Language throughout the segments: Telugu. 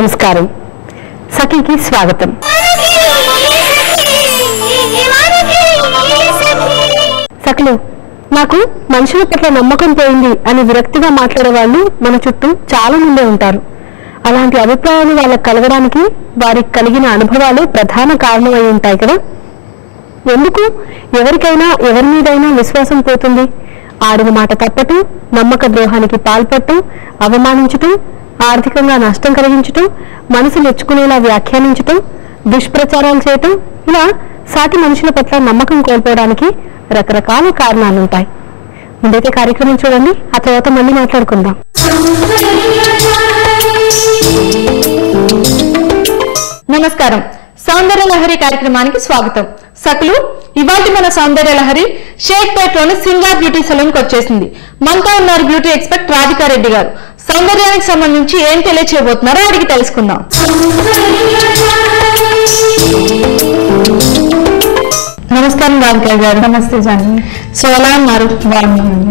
నమస్కారం. సఖీకి స్వాగతం. సఖలు, నాకు మనుషుల పట్ల నమ్మకం పోయింది అని విరక్తిగా మాట్లాడే వాళ్ళు మన చుట్టూ చాలా మంది ఉంటారు. అలాంటి అభిప్రాయాలు వాళ్ళకి కలగడానికి వారికి కలిగిన అనుభవాలు ప్రధాన కారణమై ఉంటాయి కదా. ఎందుకు ఎవరికైనా ఎవరి మీదైనా విశ్వాసం పోతుంది? ఆడిన మాట తప్పటం, నమ్మక ద్రోహానికి పాల్పడటం, అవమానించటం, ఆర్థికంగా నష్టం కలిగించటం, మనసు నెచ్చుకునేలా వ్యాఖ్యానించటం, దుష్ప్రచారాలు చేయటం, ఇలా సాటి మనుషుల పట్ల నమ్మకం కోల్పోవడానికి రకరకాల కారణాలుంటాయి. ముందైతే కార్యక్రమం చూడండి, ఆ తర్వాత మళ్ళీ మాట్లాడుకుందాం. నమస్కారం. సౌందర్య లహరి కార్యక్రమానికి స్వాగతం. సకులు, ఇవాటి మన సౌందర్య లహరి షేక్పేటలోని సింగార్ బ్యూటీ సలూన్ కి వచ్చేసింది. మనతో ఉన్నారు బ్యూటీ ఎక్స్పర్ట్ రాధికా రెడ్డి గారు. సౌందర్యానికి సంబంధించి ఏం తెలియచేయబోతున్నారో అడిగి తెలుసుకుందాం. నమస్కారం రాధికా గారు. నమస్తే జాని. సో ఎలా ఉన్నారు?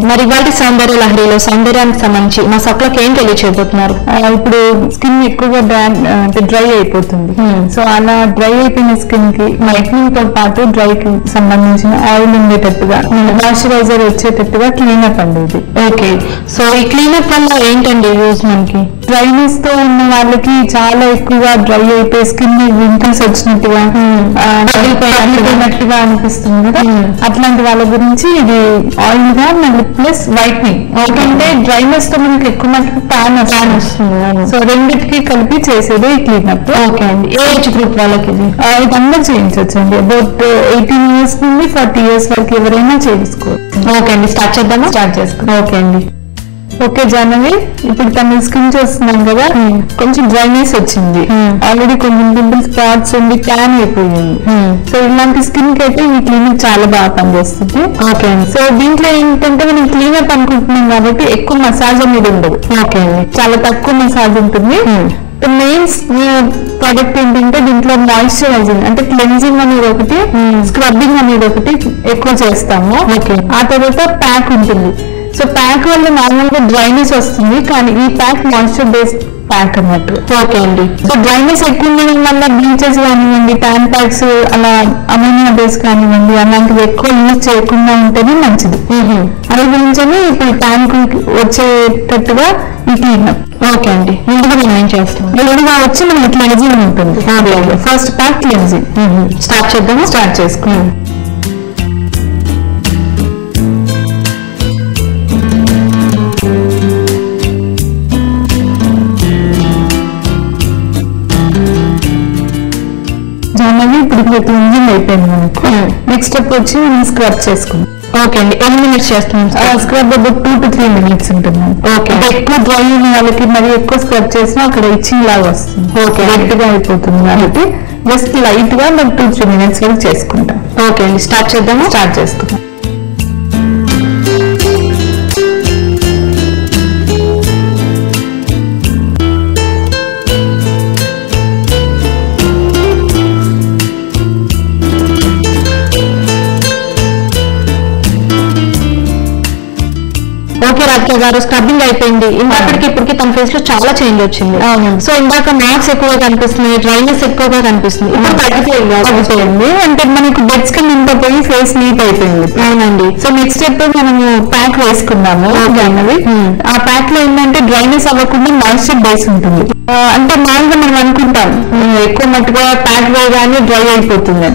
మరి ఇవాటి సౌందర్య లహరిలో సౌందర్యానికి సంబంధించి మా సకులకు ఏం తెలియచేయబోతున్నారు? ఇప్పుడు స్కిన్ ఎక్కువగా డ్రై అయిపోతుంది. సో అలా డ్రై అయిపోయిన స్కిన్ కి వైట్నింగ్ తో పాటు డ్రై కి సంబంధించిన ఆయిల్ ఉండేటట్టుగా, మాయిశ్చరైజర్ వచ్చేటట్టుగా క్లీనప్ అండి ఇది. ఓకే. సో ఈ క్లీనప్ వల్ల ఏంటండి యూజ్? మనకి డ్రైనెస్ తో ఉన్న వాళ్ళకి చాలా ఎక్కువగా డ్రై అయిపోయి స్కిన్ వింకిల్స్ వచ్చినట్టుగా పగిలిపోయినట్టుగా అనిపిస్తుంది కదా. అట్లాంటి వాళ్ళ గురించి ఇది ఆయిల్ గా మళ్ళీ ప్లస్ వైట్నింగ్. ఎందుకంటే డ్రైనెస్ తో మనకి ఎక్కువ మటుకు ప్యాన్ వస్తుంది. సో రెండింటికి కలిపి చేసేది ఈ క్లీనప్. ఓకే అండి. ఏ ఏజ్ గ్రూప్ వాళ్ళకి ఇది అందరూ చేయించవచ్చు అండి. అబౌట్ 18 years నుండి 40 years వరకు ఎవరైనా చేసుకోవచ్చు. ఓకే అండి. స్టార్ట్ చేద్దామా? స్టార్ట్ చేసుకుంటాం. ఓకే అండి. ఓకే జాహ్నవి, ఇప్పుడు తన స్కిన్ చూస్తున్నాం కదా, కొంచెం డ్రైనెస్ వచ్చింది, ఆల్రెడీ కొంచెం పింపుల్ స్పాట్స్ ఉంది, ట్యాన్ అయిపోయింది. సో ఇలాంటి స్కిన్ కి అయితే ఈ క్లీనప్ చాలా బాగా పనిచేస్తుంది. ఓకే అండి. సో దీంట్లో ఏంటంటే మనం క్లీనప్ అనుకుంటున్నాం కాబట్టి ఎక్కువ మసాజ్ అనేది ఉండదు. ఓకే అండి. చాలా తక్కువ మసాజ్ ఉంటుంది. మెయిన్ ప్రోడక్ట్ ఏంటంటే దీంట్లో మాయిశ్చరైజింగ్ అంటే క్లెన్జింగ్ అనేది ఒకటి, స్క్రబ్బింగ్ అనేది ఒకటి ఎక్కువ చేస్తాము. ఆ తర్వాత ప్యాక్ ఉంటుంది. సో ప్యాక్ వల్ల నార్మల్ గా డ్రైనెస్ వస్తుంది, కానీ ఈ ప్యాక్ మాయిశ్చర్ బేస్డ్ ప్యాక్ అన్నట్టు. ఓకే అండి. సో డ్రైనెస్ ఎక్కువ ఉండడం వల్ల బ్లీచెస్ కానివ్వండి, ట్యాన్ ప్యాక్స్, అలా అమోనియా బేస్ కానివ్వండి, అలాంటివి ఎక్కువ యూజ్ చేయకుండా ఉంటేనే మంచిది. అది గురించి ఇప్పుడు ట్యాన్ వచ్చేటట్టుగా ఈ క్లీనప్. ఓకే అండి. ముందుగా మనం ఏం చేస్తాం? ముందుగా వచ్చి మనకి క్లెన్జింగ్ ఉంటుంది. ఫస్ట్ ప్యాక్ క్లెన్జింగ్ స్టార్ట్ చేద్దాము. స్టార్ట్ చేసుకున్నాం. ఇప్పుడు క్లీన్జింగ్ అయిపోయింది మనకు. నెక్స్ట్ స్టెప్ వచ్చి మనం స్క్రబ్ చేసుకుందాం. ఓకే అండి. ఎన్ని మినిట్స్ చేస్తున్నాం? స్క్రబ్ అబౌట్ 2 to 3 minutes ఉంటుంది. ఓకే. ఎక్కువ డ్రై అయిన వాళ్ళకి మరి ఎక్కువ స్క్రబ్ చేసినా అక్కడ ఇచ్చింగ్ లాగా వస్తుంది. ఓకే. గట్టిగా అయిపోతుంది కాబట్టి జస్ట్ లైట్ గా 2-3 minutes వరకు చేసుకుంటాం. ఓకే అండి. స్టార్ట్ చేద్దాము. స్టార్ట్ చేసుకుందాం. ఓకే రాధిక గారు, స్క్రబ్బింగ్ అయిపోయింది. ఇందాకటికి ఇప్పటికి తన ఫేస్ లో చాలా చేంజ్ వచ్చింది. సో ఇందాక మార్క్స్ ఎక్కువగా కనిపిస్తుంది, డ్రైనెస్ ఎక్కువగా కనిపిస్తుంది, ఇప్పుడు తగ్గిపోయింది. అంటే మనకు డెడ్ స్కిన్ అంతా పోయి ఫేస్ నీట్ అయిపోయింది. అవునండి. సో నెక్స్ట్ స్టెప్ మనము ప్యాక్ వేసుకున్నాము. ఆ ప్యాక్ లో ఏంటంటే డ్రైనెస్ అవ్వకుండా మాయిశ్చర్ బేస్ ఉంటుంది. అంటే మామూలుగా మనం అనుకుంటాం ఎక్కువ మట్టుగా ప్యాక్ వేయగానే డ్రై అయిపోతుంది.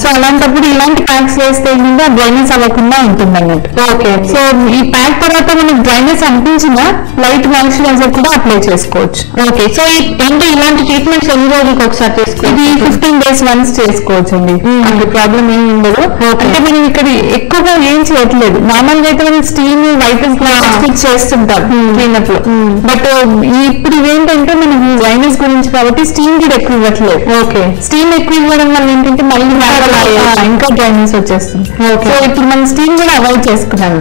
సో అలాంటప్పుడు ఇలాంటి ప్యాక్స్ వేస్తే ఏంటంటే డ్రైనెస్ అవ్వకుండా ఉంటుంది అన్నట్టు. ఓకే. సో ఈ ప్యాక్ తర్వాత మనకి డ్రైనెస్ అనిపించిన లైట్ మాయిశ్చరైజర్ కూడా అప్లై చేసుకోవచ్చు. ఓకే. సో అంటే ఇలాంటి ట్రీట్మెంట్స్ ఎన్ని రోజులకు ఒకసారి చేసుకోవచ్చు? ఇది 15 days once చేసుకోవచ్చు అండి. అంటే ప్రాబ్లం ఏమి ఉండదు. అంటే మనం ఇక్కడ ఎక్కువగా ఏం చేయట్లేదు. నార్మల్ గా అయితే మనం స్టీమ్ వైట్ చేస్తుంటాం క్లీనప్ లో. బట్ ఇప్పుడు ఇవేంటంటే మనం డ్రైనెస్ గురించి కాబట్టి స్టీమ్ కూడా ఎక్కువ ఇవ్వట్లేదు. ఓకే. స్టీమ్ ఎక్కువ ఇవ్వడం వల్ల ఏంటంటే మళ్ళీ ఇంకా డ్రైనెస్ వచ్చేస్తుంది. సో ఇప్పుడు మనం స్టీమ్ కూడా అవాయిడ్ చేసుకున్నాం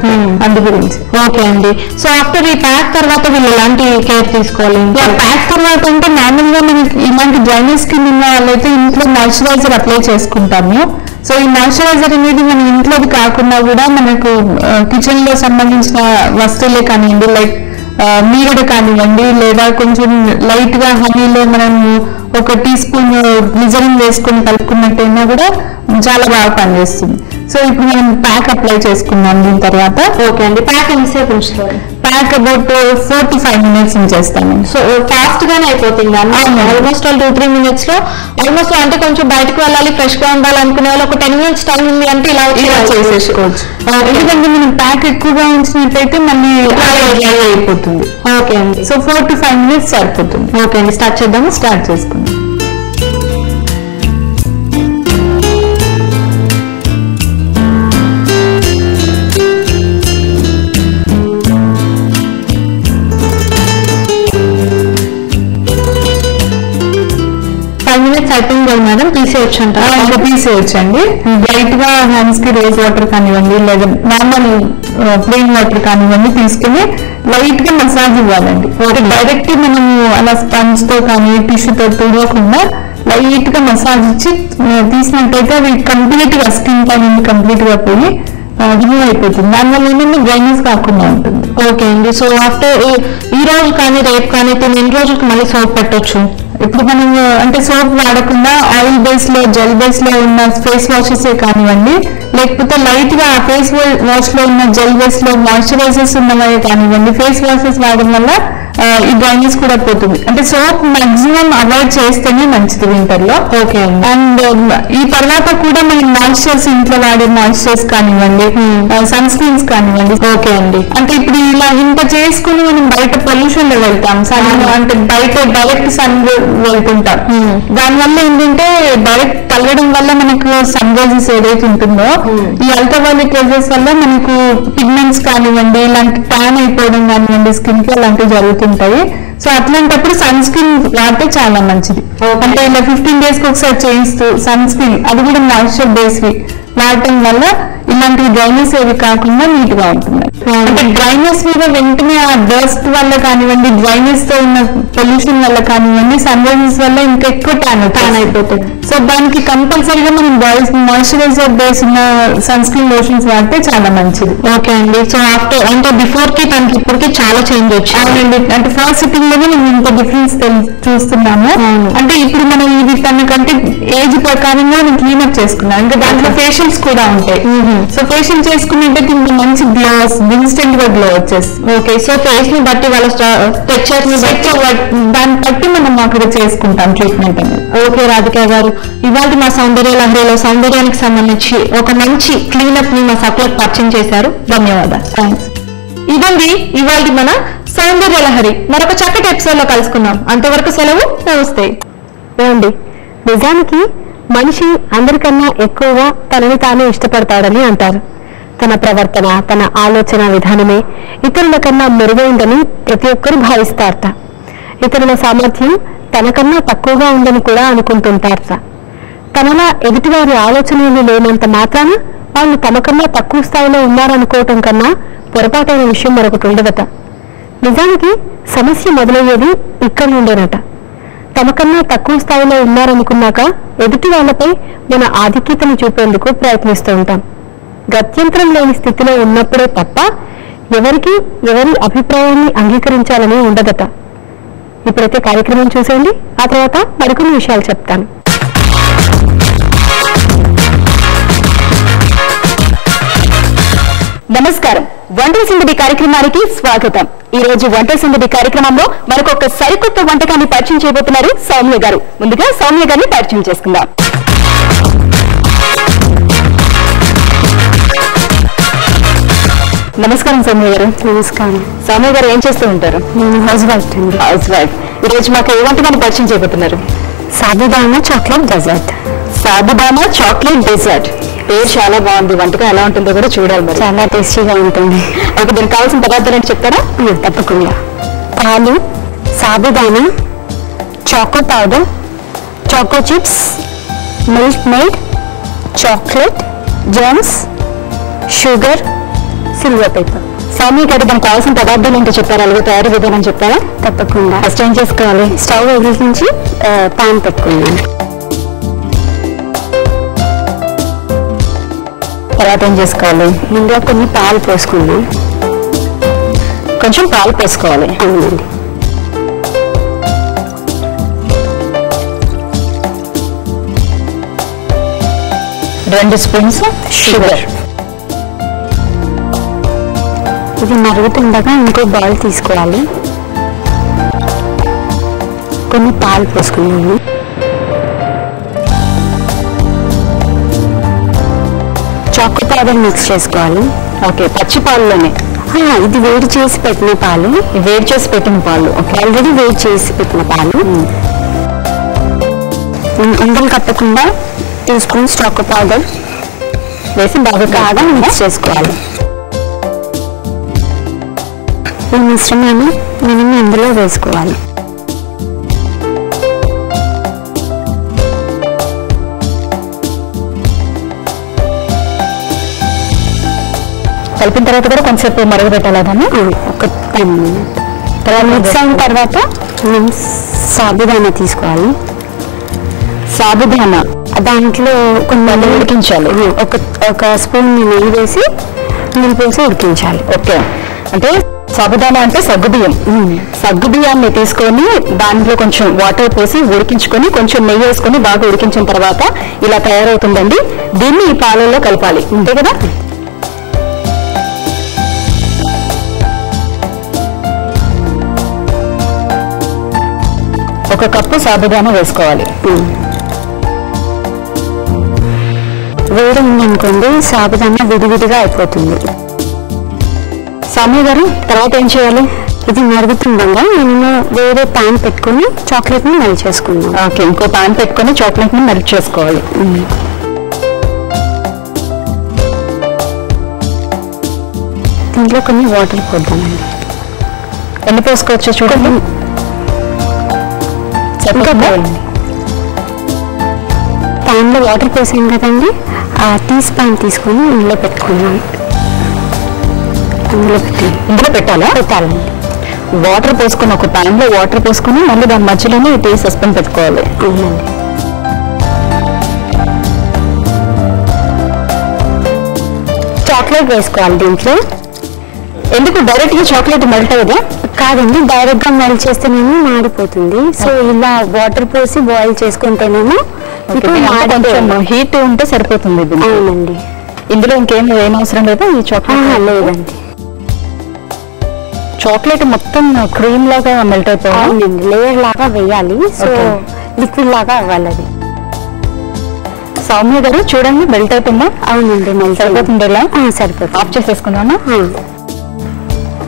అందు గురించి. ఓకే అండి. సో ఆఫ్టర్ ఈ ప్యాక్ తర్వాత వీళ్ళు ఎలాంటి కేర్ తీసుకోవాలి? ప్యాక్ తర్వాత అంటే నార్మల్ గా మనకి ఇలాంటి డ్రైనెస్ స్కిన్ ఉన్న వాళ్ళైతే ఇంట్లో మాయిశ్చరైజర్ అప్లై చేసుకుంటాము. సో ఈ మాయిశ్చరైజర్ అనేది మన ఇంట్లోది కాకుండా కూడా మనకు కిచెన్ లో సంబంధించిన వస్తువులే కానివ్వండి, లైక్ మీగడ కానివ్వండి, లేదా కొంచెం లైట్ గా హనీలో మనం ఒక టీ స్పూన్ గ్లిజరిన్ వేసుకొని కలుపుకున్నట్టయినా కూడా చాలా బాగా పనిచేస్తుంది. సో ఇప్పుడు మనం ప్యాక్ అప్లై చేసుకున్నాం. దీని తర్వాత ఓకే అండి, ప్యాక్ ఎంతసేపు ఉంచుతారు? ప్యాక్ అబౌట్ 4 to 5 minutes ఉంచేస్తాను. సో ఫాస్ట్ గానే అయిపోతుంది ఆల్మోస్ట్ 2-3 minutes లో. ఆల్మోస్ట్ అంటే కొంచెం బయటకు వెళ్ళాలి, ఫ్రెష్ గా ఉండాలి అనుకునే వాళ్ళు ఒక 10 minutes టైం ఉంది అంటే ఇలా చేసేసుకోవచ్చు. ఎందుకంటే మనం ప్యాక్ ఎక్కువగా ఉంచినట్లయితే మళ్ళీ అయిపోతుంది. ఓకే అండి, సో 4 to 5 minutes సరిపోతుంది. ఓకే అండి, స్టార్ట్ చేద్దాము. స్టార్ట్ చేసుకుందాం. అయిపోయింది కదా మేడం, తీసేయచ్చు అంటారా? ఇంకా తీసేయచ్చండి. లైట్ గా హ్యాండ్స్ కి రోజ్ వాటర్ కానివ్వండి, లేదా నార్మల్ ప్లెయిన్ వాటర్ కానివ్వండి తీసుకుని లైట్ గా మసాజ్ ఇవ్వాలండి. డైరెక్ట్ మనము అలా స్పంజ్ తో కానీ టిష్యూతో తుడవకుండా లైట్ గా మసాజ్ ఇచ్చి తీసినట్టయితే అది కంప్లీట్ గా స్కిన్ పైన కంప్లీట్ గా పోయి రిమూవ్ అయిపోతుంది. దానివల్ల ఏంటంటే డ్రైనెస్ కాకుండా ఉంటుంది. ఓకే అండి, సో ఆఫ్టర్ ఈ రోజు కానీ రేపు కానీ ఎన్ని రోజులకి మళ్ళీ సోప్ పెట్టొచ్చు? ఇప్పుడు మనం అంటే సోప్ వాడకుండా ఆయిల్ బేస్ లో జెల్ బేస్ లో ఉన్న ఫేస్ వాషెస్ కానివ్వండి, లేకపోతే లైట్ గా ఫేస్ వాష్ లో ఉన్న జెల్ బేస్ లో మాయిశ్చరైజర్స్ ఉన్నవే కానివ్వండి, ఫేస్ వాషెస్ వాడడం వల్ల ఈ డ్రైనెస్ కూడా పోతుంది. అంటే సోప్ మాక్సిమం అవాయిడ్ చేస్తేనే మంచిది వింటర్ లో. ఓకే అండి, అండ్ ఈ తర్వాత కూడా మనం మాయిశ్చర్స్ ఇంట్లో వాడే మాయిశ్చర్స్ కానివ్వండి, సన్ స్క్రీన్స్ కానివ్వండి. ఓకే అండి, అంటే ఇప్పుడు ఇలా ఇంత చేసుకుని మనం బయట పొల్యూషన్ లో వెళ్తాం, సన్ అంటే బయట డైరెక్ట్ సన్ వెళ్తుంటాం. దానివల్ల ఏంటంటే డైరెక్ట్ తగ్గడం వల్ల మనకు సన్ రైజెస్ ఏదైతే ఉంటుందో ఈ అల్ట్రావైలెట్ రేజెస్ వల్ల మనకు పిగ్మెంట్స్ కానివ్వండి, ఇలాంటి ట్యాన్ అయిపోవడం కానివ్వండి, స్కిన్ కి అలాంటివి జరుగుతుంటాయి. సో అట్లాంటప్పుడు సన్ స్క్రీన్ వాడితే చాలా మంచిది. అంటే ఇలా 15 days కి ఒకసారి చేయిస్తూ సన్ స్క్రీన్, అది కూడా మాయిశ్చర్ బేస్ వాడటం వల్ల ఇలాంటి డ్రైనెస్ ఏవి కాకుండా నీట్ గా ఉంటుంది. అంటే డ్రైనెస్ మీద వెంటనే ఆ డస్ట్ వల్ల కానివ్వండి, డ్రైనెస్ తో ఉన్న పొల్యూషన్ వల్ల కానివ్వండి, సన్ రైజెస్ వల్ల ఇంకా ఎక్కువ ట్యాన్ అయిపోతుంది. సో దానికి కంపల్సరీగా మనం మాయిశ్చరైజర్ బేస్ ఉన్న సన్ స్క్రీన్ లోషన్స్ వాడితే చాలా మంచిది. ఓకే అండి, సో ఆఫ్టర్ అంటే బిఫోర్ కి తనకి ఇప్పటికి చాలా చేంజ్ వచ్చింది. అవునండి, అంటే ఫస్ట్ సిట్టింగ్ లోనే మేము ఇంత డిఫరెన్స్ చూస్తున్నాము. అంటే ఇప్పుడు మనం ఇది తనకంటే ఏజ్ ప్రకారంగా మనం క్లీనప్ చేసుకున్నాం. ఇంకా దాంట్లో ఫేషియల్స్ కూడా ఉంటాయి. సో ఫేషియల్ చేసుకున్నట్టే ఇంకా మంచి గ్లోస్ ఇన్స్టెంట్ గా గ్లో వచ్చేస్తుంది. ఓకే, సో ఫేస్ ని బట్టి వాళ్ళ స్ట్రక్చర్ ని బట్టి దాన్ని బట్టి మనం అక్కడ చేసుకుంటాం ట్రీట్మెంట్ అనేది. ఓకే రాధిక గారు, ఇవాళ మా సౌందర్య లహరిలో సౌందర్యానికి సంబంధించి ఒక మంచి క్లీనప్ ని మా సప్లైకి పరిచయం చేశారు. ధన్యవాదాలు. థ్యాంక్స్. ఇదండి ఇవాళ మన సౌందర్య లహరి. మరొక చక్కటి ఎపిసోడ్ లో కలుసుకుందాం. అంతవరకు సెలవు, నమస్తే. ఏమండి, నిజానికి మనిషి అందరికన్నా ఎక్కువగా తనని తానే ఇష్టపడతాడని అంటారు. తన ప్రవర్తన, తన ఆలోచన విధానమే ఇతరుల కన్నా మెరుగైందని ప్రతి ఒక్కరు భావిస్తారట. ఇతరుల సామర్థ్యం తనకన్నా తక్కువగా ఉందని కూడా అనుకుంటుంటారట. తనలా ఎదుటివారి ఆలోచనలు లేనంత మాత్రాన వాళ్ళు తమకన్నా తక్కువ స్థాయిలో ఉన్నారనుకోవటం కన్నా పొరపాటైన విషయం మరొకటి ఉండదట. నిజానికి సమస్య మొదలయ్యేది ఇక్కడి నుండేనట. తమకన్నా తక్కువ స్థాయిలో ఉన్నారనుకున్నాక ఎదుటి వాళ్ళపై మన ఆధిక్యతను చూపేందుకు ప్రయత్నిస్తూ ఉంటాం. గత్యంతరం లేని స్థితిలో ఉన్నప్పుడే తప్ప ఎవరికి ఎవరి అభిప్రాయాన్ని అంగీకరించాలని ఉండదట. ఇప్పుడైతే కార్యక్రమం చూసేయండి, ఆ తర్వాత మరికొన్ని విషయాలు చెప్తాను. నమస్కారం, వంటల సందడి కార్యక్రమానికి స్వాగతం. ఈ రోజు వంటల సందడి కార్యక్రమంలో మరొక సరికొత్త వంటకాన్ని పరిచయం చేయబోతున్నారు సౌమ్య గారు. ముందుగా సౌమ్య గారిని పరిచయం చేసుకుందాం. నమస్కారం సౌమ్య గారు. నమస్కారం. సౌమ్య గారు ఏం చేస్తూ ఉంటారు? నేను హౌస్ వైఫ్ అండి. Housewife. ఈ రోజు మాకు ఏ వంటకాన్ని పరిచయం చేయబోతున్నారు? Sabudana chocolate dessert. Sabudana chocolate dessert. పేరు చాలా బాగుంది. వంటకం ఎలా ఉంటుందో కూడా చూడాలి. మరి చాలా టేస్టీగా ఉంటుంది. ఓకే, దీనికి కావాల్సిన పదార్థాలు ఏంటి చెప్తారా? తప్పకుండా. పాలు, sabudana, choco powder, choco chips, milkmaid, chocolate, gems, sugar, silver paper. Soumya garu, దానికి కావాల్సిన పదార్థాలు ఏంటో చెప్తారా? అలాగే తయారీ విధానం చెప్తారా? తప్పకుండా. ఫస్ట్ ఏం చేసుకోవాలి? స్టవ్ వెలిగించి పాన్ పెట్టుకున్నాను. తర్వాత ఏం చేసుకోవాలి? ముందుగా కొన్ని పాలు పోసుకున్నాం. కొంచెం పాలు పోసుకోవాలి. అవునండి. 2 స్పూన్స్ షుగర్. ఇది మరుగుతుండగా ఇంకో బౌల్ తీసుకోవాలి. కొన్ని పాలు పోసుకున్నాము. చాకో పౌడర్ మిక్స్ చేసుకోవాలి. ఓకే, పచ్చి పాలులోనే? ఇది వేడి చేసి పెట్టిన పాలు. వేడి చేసి పెట్టిన పాలు. ఓకే, ఆల్రెడీ వేడి చేసి పెట్టిన పాలు. ఉండలు కట్టకుండా 2 స్పూన్స్ చాకో పౌడర్ వేసి బాగా మిక్స్ చేసుకోవాలి. ఈ మిశ్రమాన్ని మనం ఇందులో వేసుకోవాలి. కలిపిన తర్వాత కూడా కొంచెంసేపు మరుగుపెట్టాలి. దాన్ని ఒక 10 minutes. తర్వాత మిక్స్ అయిన తర్వాత మనం సాబుదానా తీసుకోవాలి. సాబుదానా దాంట్లో కొన్ని ఉడికించాలి. ఒక స్పూన్ నెయ్యి వేసి నీళ్ళు పోసి ఉడికించాలి. ఓకే, అంటే సాబుదానా అంటే సగ్గుబియ్యం. సగ్గుబియ్యాన్ని తీసుకొని దాంట్లో కొంచెం వాటర్ పోసి ఉడికించుకొని కొంచెం నెయ్యి వేసుకొని బాగా ఉడికించిన తర్వాత ఇలా తయారవుతుందండి. దీన్ని ఈ పాలల్లో కలపాలి, అంతే కదా? ఒక కప్పు సాబుదానా వేసుకోవాలి. వేడి ఉందనుకోండి, సాబుదానా విడివిడిగా అయిపోతుంది. సౌమ్య గారు, తర్వాత ఏం చేయాలి? ఇది మరుగుతుండగా మేము వేరే ప్యాన్ పెట్టుకుని చాక్లెట్ ని మెల్ట్ చేసుకుందాం. ఓకే, ఇంకో ప్యాన్ పెట్టుకుని చాక్లెట్ ని మెల్ట్ చేసుకోవాలి. దీంట్లో కొన్ని వాటర్ పోద్దామండి. ఎన్ని పోసుకోవచ్చు చూడండి. ప్యాన్ లో వాటర్ పోసాం కదండి, ఆ టీ స్పూన్ తీసుకొని ఇందులో పెట్టుకున్నాం. ఇందులో పెట్టాలండి. వాటర్ పోసుకొని ఒక ప్యాన్ లో వాటర్ పోసుకొని మళ్ళీ దాని మధ్యలోనే టీ సస్పెండ్ పెట్టుకోవాలి. అవునండి. చాక్లెట్ వేసుకోవాలి దీంట్లో. ఎందుకు డైరెక్ట్ గా చాక్లెట్ మెల్ట్ అయ్యేదా? కాదండి, డైరెక్ట్ గా మెల్ట్ చేస్తేనేమో మాడిపోతుంది. సో ఇలా వాటర్ పోసి బాయిల్ చేసుకుంటేనేమో కొంచెం హీట్ ఉంటే సరిపోతుంది. అవునండి. ఇందులో ఇంకేం అవసరం లేదా? ఈ చాక్లెట్ లేదండి. చాక్లెట్ మొత్తం క్రీమ్ లాగా మెల్ట్ అయిపోవాలి. లేయర్ లాగా వేయాలి. సో లిక్విడ్ లాగా అవ్వాలి అది. సౌమ్య గారు చూడండి, మెల్ట్ అవుతుందా? అవునండి, మెల్ట్ సరిపోతుంది. ఇలా సరిపోతుంది. ఆఫ్ చేసేసుకున్నాను.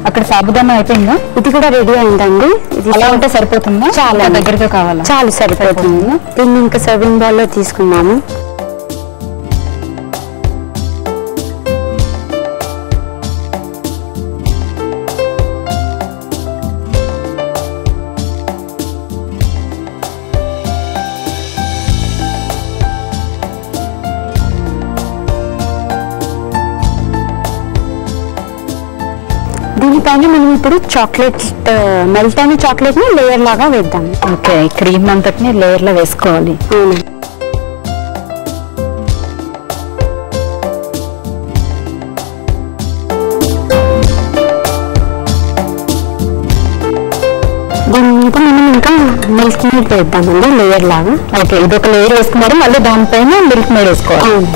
అక్కడ సాబుదానా అయిపోయిందా? ఇది కూడా రెడీ అయిందండి. ఇది అలా ఉంటే సరిపోతుందా? చాలా దగ్గరగా కావాలా? చాలు, సరిపోతుంది. దీన్ని ఇంకా సర్వింగ్ బౌల్ లో తీసుకున్నాము. దీనిపైన మనం ఇప్పుడు చాక్లెట్ మెల్ట్ అయిన చాక్లెట్ ని లేయర్ లాగా వేద్దాం. ఓకే, క్రీమ్ అంతటిని లేయర్ లో వేసుకోవాలి. దీని మీద మనం ఇంకా మిల్క్ మేడ్ వేద్దామండి లేయర్ లాగా. ఓకే, ఇది ఒక లేయర్ వేసుకున్నారు, మళ్ళీ దానిపైన మిల్క్ మేడ్ వేసుకోవాలి.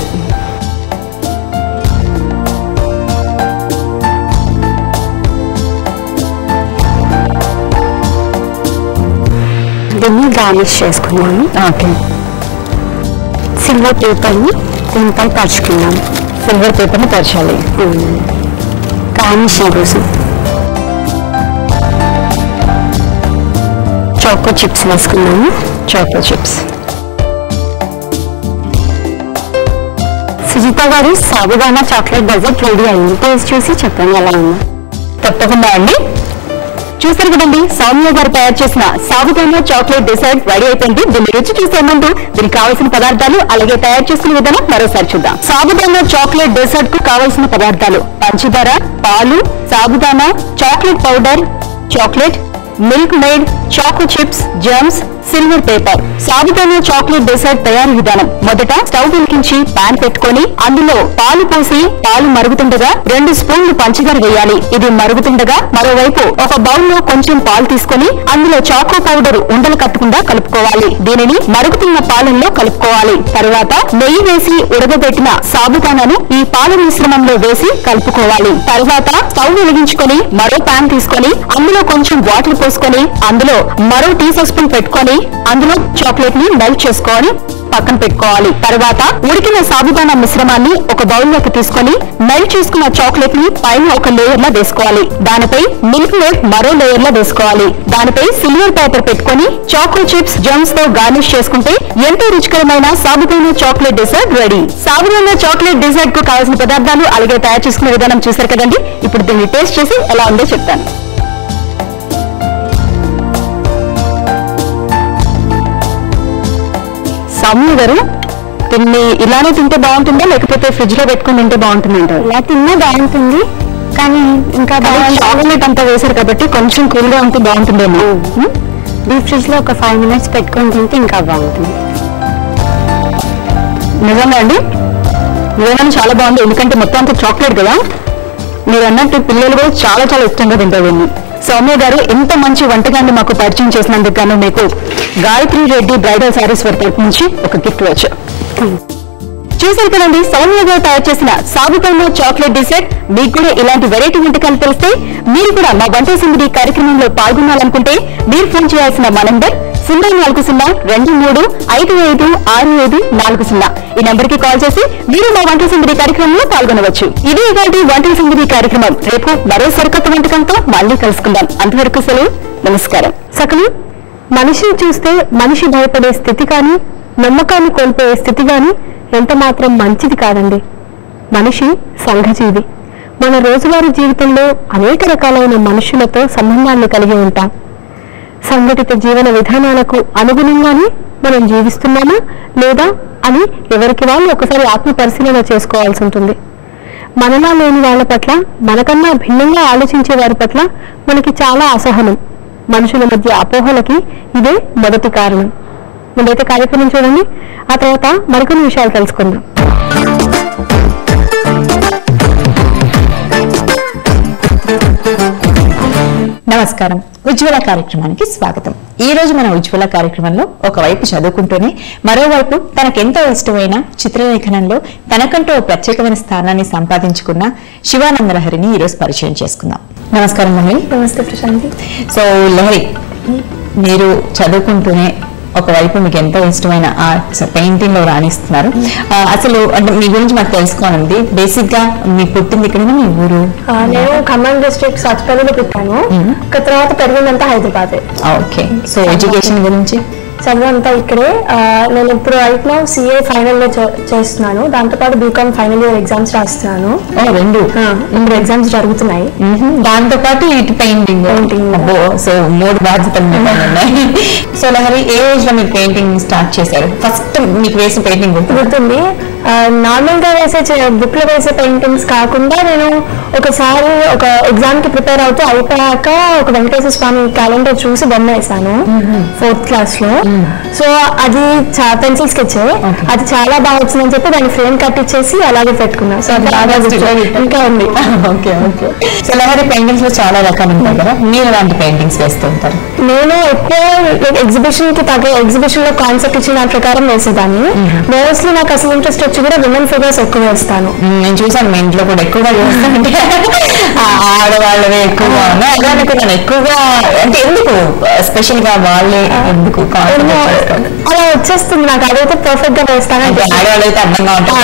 దీన్ని గార్నిష్ చేసుకున్నాము. ఓకే, సిల్వర్ పేపర్ని దీనిపై పరుచుకున్నాము. సిల్వర్ పేపర్ని పరచాలి గార్నిషింగ్ కోసం. చాకో చిప్స్ వేసుకున్నాము. Choco chips. సుజిత గారు, సాబుదానా చాక్లెట్ డెజర్ట్ రెడీ అయింది. టేస్ట్ చూసి చెప్పండి ఎలా ఉందో. తప్పకుండా అండి. చూసారు కదండి, సౌమ్య గారు తయారు చేసిన సాబుదానా చాక్లెట్ డెసర్ట్ రెడీ అయిపోయింది. దీన్ని రుచి చూసేమంటూ దీనికి కావాల్సిన పదార్థాలు అలాగే తయారు చేసుకునే విధానం మరోసారి చూద్దాం. సాబుదానా చాక్లెట్ డెసర్ట్ కు కావాల్సిన పదార్థాలు: పంచదార, పాలు, sabudana, chocolate powder, chocolate, Milkmaid, choco chips, gems, silver paper. Sabudana chocolate dessert తయారీ విధానం. మొదట స్టవ్ వెలిగించి పాన్ పెట్టుకొని అందులో పాలు పోసి పాలు మరుగుతుండగా 2 స్పూన్లు పంచదార వేయాలి. ఇది మరుగుతుండగా మరోవైపు ఒక బౌల్ లో కొంచెం పాలు తీసుకొని అందులో చాకో పౌడర్ ఉండలు కట్టకుండా కలుపుకోవాలి. దీనిని మరుగుతున్న పాలల్లో కలుపుకోవాలి. తర్వాత నెయ్యి వేసి ఉడకబెట్టిన సాబుదానాను ఈ పాల మిశ్రమంలో వేసి కలుపుకోవాలి. తర్వాత స్టవ్ వెలిగించుకొని మరో పాన్ తీసుకొని అందులో కొంచెం వాటర్ పోసుకొని అందులో మరో టీ స్పూన్ పెట్టుకొని అందులో చాక్లెట్ ని మెల్ట్ చేసుకొని పక్కన పెట్టుకోవాలి. తర్వాత ఉడికిన సాబుదానా మిశ్రమాన్ని ఒక బౌల్లోకి తీసుకొని మెల్ట్ చేసుకున్న చాక్లెట్ ని పైన ఒక లేయర్ లో వేసుకోవాలి. దానిపై మిల్క్ మేడ్ మరో లేయర్ లో వేసుకోవాలి. దానిపై సిల్వర్ పేపర్ పెట్టుకొని చాకో చిప్స్ జమ్స్ తో గార్నిష్ చేసుకుంటే ఎంతో రుచికరమైన sabudana chocolate dessert ready. Sabudana chocolate dessert కు కావాల్సిన పదార్థాలు అలాగే తయారు చేసుకునే విధానం చూసారు కదండి. ఇప్పుడు దీన్ని టేస్ట్ చేసి ఎలా ఉందో చెప్తాను. సౌమ్య గారు, దీన్ని ఇలానే తింటే బాగుంటుందా లేకపోతే ఫ్రిడ్జ్ లో పెట్టుకుని తింటే బాగుంటుందంటారు? ఇలా తిన్నా బాగుంటుంది, కానీ ఇంకా చాక్లెట్ అంతా వేశారు కాబట్టి కొంచెం కూల్ గా ఉంటే బాగుంటుందేమో. డీప్ ఫ్రిడ్జ్ లో ఒక 5 minutes పెట్టుకొని తింటే ఇంకా బాగుంటుంది. నిజంగా అండి, నిజంగానే చాలా బాగుంది. ఎందుకంటే మొత్తం అంతా చాక్లెట్ కదా. మీరు అన్నట్టు పిల్లలు కూడా చాలా చాలా ఇష్టంగా తింటారు. సౌమ్య గారు, ఎంత మంచి వంటకాన్ని మాకు పరిచయం చేసినందుకు గాను మీకు గాయత్రి రెడ్డి బ్రైడల్ శారీస్ వారి తరపు నుంచి ఒక గిఫ్ట్ వచ్చు. చూసారు కదండి, సౌమ్య గారు తయారు చేసిన సాబుదానా చాక్లెట్ డెసర్ట్. మీకు కూడా ఇలాంటి వెరైటీ వంటకాలు తెలిస్తే మీరు కూడా మా వంట సింగిడి కార్యక్రమంలో పాల్గొనాలనుకుంటే మీరు ఫోన్ చేయాల్సిన మా నంబర్ 04023255540. ఈ నంబర్ కి కాల్ చేసి మీరు మా వంట సింగిడి కార్యక్రమంలో పాల్గొనవచ్చు. ఇది ఇవాళ వంట సింగిడి కార్యక్రమం. రేపు మరో సరికొత్త వంటకంతో మళ్ళీ కలుసుకుందాం. అంతవరకు సెలవు, నమస్కారం. సకలు, మనిషిని చూస్తే మనిషి భయపడే స్థితి కానీ నమ్మకాన్ని కోల్పోయే స్థితి కానీ ఎంత మాత్రం మంచిది కాదండి. మనిషి సంఘజీవి. మన రోజువారీ జీవితంలో అనేక రకాలైన మనుషులతో సంబంధాన్ని కలిగి ఉంటాం. సంఘటిత జీవన విధానాలకు అనుగుణంగానే మనం జీవిస్తున్నామా లేదా అని ఎవరికి వాళ్ళు ఒకసారి ఆత్మ పరిశీలన చేసుకోవాల్సి ఉంటుంది. మనలా లేని వాళ్ళ పట్ల, మనకన్నా భిన్నంగా ఆలోచించే వారి పట్ల మనకి చాలా అసహనం. మనుషుల మధ్య అపోహలకి ఇదే మొదటి కారణం. ముందైతే కార్యక్రమం చూడండి, ఆ తర్వాత మరికొన్ని విషయాలు తెలుసుకుందాం. నమస్కారం. ఉజ్వల కార్యక్రమానికి స్వాగతం. ఈ రోజు మన ఉజ్వల కార్యక్రమంలో ఒకవైపు చదువుకుంటూనే మరోవైపు తనకెంతో ఇష్టమైన చిత్రలేఖనంలో తనకంటూ ప్రత్యేకమైన స్థానాన్ని సంపాదించుకున్న శివానంద లహరిని ఈ రోజు పరిచయం చేసుకుందాం. నమస్కారం లహరి. నమస్తే ప్రశాంతి. సో లహరి, మీరు చదువుకుంటూనే ఒకవైపు మీకు ఎంతో ఇష్టమైన ఆర్ట్స్ పెయింటింగ్ లో రాణిస్తున్నారు. అసలు అంటే మీ గురించి మాకు తెలుసుకోవాలండి. బేసిక్ గా మీ పుట్టింది ఇక్కడ, మీ ఊరు? నేను ఖమ్మం డిస్ట్రిక్ట్ సత్పల్లిలో పుట్టాను. తర్వాత పెరిగిందంతా హైదరాబాద్. ఓకే. సో ఎడ్యుకేషన్ గురించి? చదువంతా ఇక్కడే. నేను ఇప్పుడు రైట్ నౌ CA ఫైనల్ లో చేస్తున్నాను. దాంతోపాటు బీకామ్ ఫైనల్ ఇయర్ ఎగ్జామ్స్ రాస్తున్నాను. రెండు ఇప్పుడు ఎగ్జామ్స్ జరుగుతున్నాయి. దాంతో పాటు ఇటు పెయింటింగ్. సో 3 బాధ్యతలు ఉన్నాయి. సో లహరి, ఏ ఏజ్ లో మీరు పెయింటింగ్ స్టార్ట్ చేశారు? ఫస్ట్ మీకు వేసిన పెయింటింగ్ గుర్తుంది. నార్మల్ గా వేసే బుక్ లో వేసే పెయింటింగ్స్ కాకుండా నేను ఒకసారి ఒక ఎగ్జామ్ కి ప్రిపేర్ అవుతూ అయిపోయాక ఒక వెంకటేశ్వర స్వామి క్యాలెండర్ చూసి బొమ్మ వేసాను 4th క్లాస్ లో. సో అది పెన్సిల్ స్కెచ్, అది చాలా బాగా వచ్చిందని చెప్పి దాన్ని ఫ్రేమ్ కట్టించేసి అలాగే పెట్టుకున్నా. సో అది బాగా ఇంకా ఉంది. Okay okay. So Lahari, paintings లో చాలా రకాలు ఉంటాయి కదా, మీరు ఎలాంటి పెయింటింగ్స్ వేస్తూ ఉంటారు? నేను ఎక్కువ ఎగ్జిబిషన్ కి ఎగ్జిబిషన్ లో కాన్సెప్ట్ ఇచ్చిన దాని ప్రకారం వేసేదాన్ని. మోస్ట్లీ నాకు అసలు ఇంట్రెస్ట్ వచ్చి కూడా విమెన్ ఫిగర్స్ ఎక్కువ వేస్తాను. నేను చూసాను మీ ఇంట్లో కూడా ఎక్కువగా చేస్తానంటే ఆడవాళ్ళవే ఎక్కువగా ఉన్నాయి. అలానే కూడా ఎక్కువగా అంటే ఎందుకు స్పెషల్ గా వాళ్ళే ఎందుకు అలా వచ్చేస్తుంది నాకు. అదైతే పర్ఫెక్ట్ గా వేస్తాను. ఆడవాళ్ళు అయితే అందంగా ఉంటారు,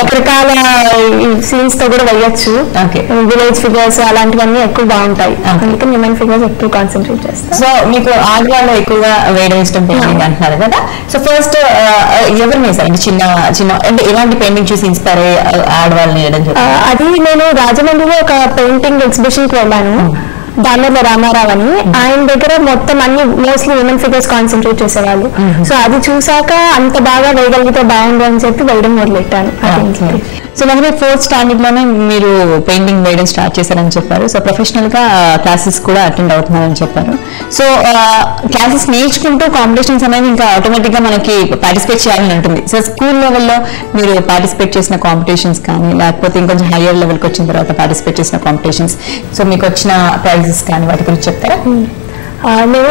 రకరకాల సీన్స్ తో కూడా వేయచ్చు. విలేజ్ ఫిగర్స్ అలాంటివన్నీ ఎక్కువ బాగుంటాయి. అందుకని విమెన్ ఫిగర్స్ ఎక్కువ కాన్సన్ట్రేట్ చేస్తాను. సో మీకు ఆడవాళ్ళు ఎక్కువగా వేయడం ఇష్టం పెయింటింగ్ అంటున్నారు కదా. సో ఫస్ట్ ఎవరు వేసారండి? చిన్న చిన్న అంటే ఎలాంటి పెయింటింగ్ చూసి ఇన్స్పైర్ అయ్యి ఆడవాళ్ళని వేయడం? అది నేను రాజమండ్రిలో ఒక పెయింటింగ్ ఎగ్జిబిషన్ కి వెళ్ళాను. దానిలో రామారావు అని, ఆయన దగ్గర మొత్తం అన్ని మోస్ట్లీ విమెన్ ఫిగర్స్ కాన్సన్ట్రేట్ చేసేవాళ్ళు. సో అది చూసాక అంత బాగా వేయగలిగితే బాగుంది అని చెప్పి వేయడం మొదలెట్టాను. సో మరి 4th స్టాండర్డ్ లోనే మీరు పెయింటింగ్ వేయడం స్టార్ట్ చేశారని చెప్పారు. సో ప్రొఫెషనల్ గా క్లాసెస్ కూడా అటెండ్ అవుతున్నారని చెప్పారు. సో క్లాసెస్ నేర్చుకుంటూ కాంపిటీషన్స్ అనేది ఇంకా ఆటోమేటిక్ గా మనకి పార్టిసిపేట్ చేయాలని ఉంటుంది. సో స్కూల్ లెవెల్లో మీరు పార్టిసిపేట్ చేసిన కాంపిటీషన్స్ కానీ లేకపోతే ఇంకొంచెం హైయర్ లెవెల్కి వచ్చిన తర్వాత పార్టిసిపేట్ చేసిన కాంపిటీషన్స్, సో మీకు వచ్చిన ప్రైజెస్ కానీ వాటి గురించి చెప్తారా? నేను